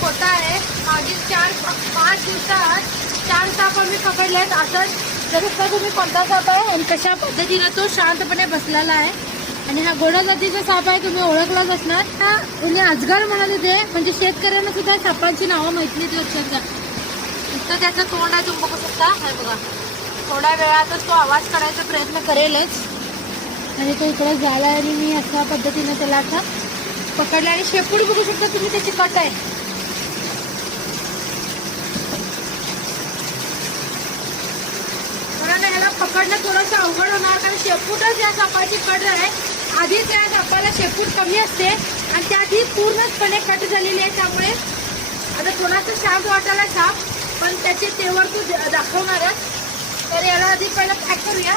गोटा आहे. मागील 4-5 दिवसात 4 साप आम्ही पकडलेत. असंच जर तुम्ही कोणता साप आहे आणि कशा पद्धतीने तो शांतपणे बसलेला आहे. आणि हा घोडा जातीचा साप आहे, तुम्ही ओळखलाच असणार. हा म्हणजे अजगर म्हणत होते, म्हणजे शेतकऱ्यांना सुद्धा सापांची नावं माहिती आहेत, लक्षात घ्या. इथं त्याचं तोंड आहे, तुम्ही बघू शकता. हे बघा, थोड्या वेळातच तो आवाज करायचा प्रयत्न करेलच. आणि तो इकडे झाला आणि मी अशा पद्धतीने त्याला आता पकडला. आणि शेपूट बघू शकता तुम्ही, त्याची कट आहे. थोड्या ह्याला पकडणं थोडंसं अवघड होणार, कारण शेपूटच या सापाची कट आहे. आधीच या सापाला शेपूट कमी असते आणि त्यात ही पूर्णपणे कट झालेली आहे. त्यामुळे आता थोडासा शांत वाटायला साप, पण त्याचे तेवर तू दाखवणारच. तर याला आधी पहिला पॅक करूया.